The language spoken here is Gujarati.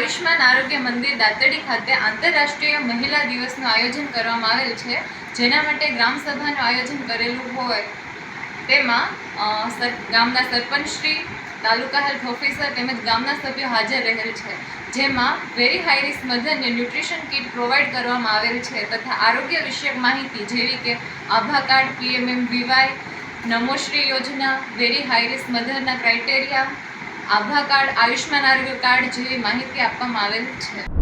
આયુષ્માન આરોગ્ય મંદિર દાતરડી ખાતે આંતરરાષ્ટ્રીય મહિલા દિવસનું આયોજન કરવામાં આવેલ છે, જેના માટે ગ્રામસભાનું આયોજન કરેલું હોય તેમાં ગામના સરપંચશ્રી, તાલુકા હેલ્થ ઓફિસર તેમજ ગામના સભ્યો હાજર રહેલ છે, જેમાં very high risk મધરને nutrition kit provide કરવામાં આવેલ છે તથા આરોગ્ય વિષયક માહિતી જેવી કે આભા કાર્ડ, PMMVY, નમોશ્રી યોજના, વેરી હાઈ રિસ્ક મધરના ક્રાઇટેરિયા, આભા કાર્ડ, આયુષ્માન આરોગ્ય કાર્ડ જેવી માહિતી આપવામાં આવેલ છે।